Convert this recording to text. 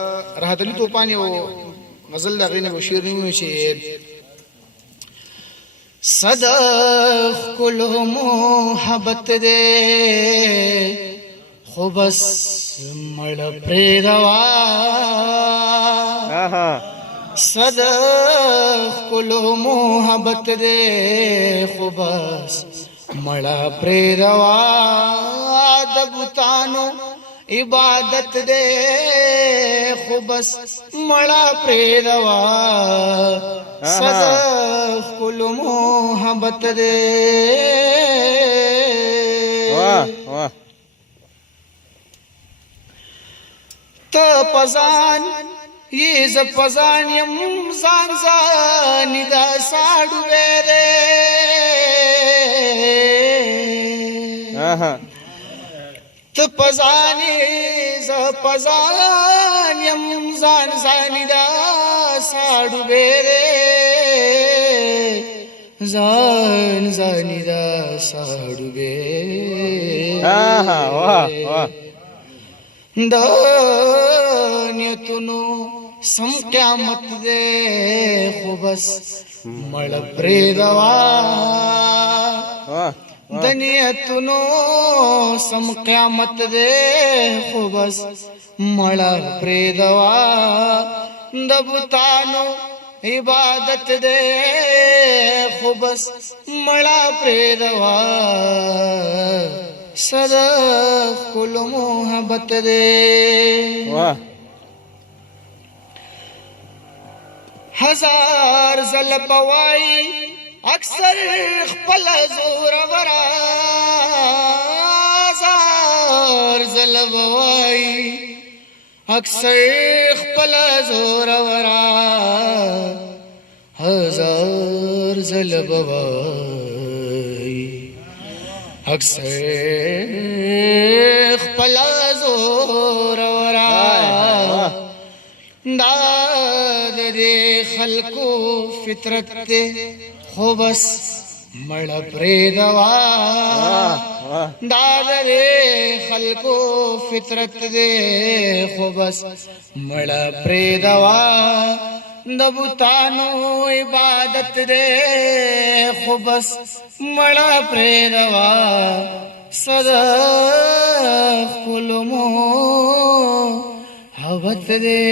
راحتلی توپانی و غزل دغینه و شعر نیوی چې صدق کل محبت دے خو بس مړ پرېږدوا صدق کل محبت دے خو بس مړ پرېږدوا د بوتانو عبادت دے خو بس مړه پرېږدوا صدق کل محبت دے ته پزان یې ز پزان یم ځان ځاني دا ساړو ویرې ته پزان ز پزان یم ځان ځاني دا ساړو ویرې ځان ځاني دا ساړو ویرې دنیتونو سم قیامت دے خو بس مړ پرېږدوا دنیتونو سم قیامت دے خو بس مړ پرېږدوا د بوتانو عبادت دے خو بس مړ پرېږدوا صدق کل محبت دے ہزار زل بوائی اکثر خپل زور ورا ہزار زل بوائی اکثر خپل زور ورا ہزار زل بوائی اکثر خپل زور ورا داد دے خلقو فطرت دے خو بس مړ پرېږدوا داد دے خلقو فطرت دے خو بس مړ پرېږدوا د بوتانو عبادت دے خو بس مړ پرېږدوا صدق کل محبت دے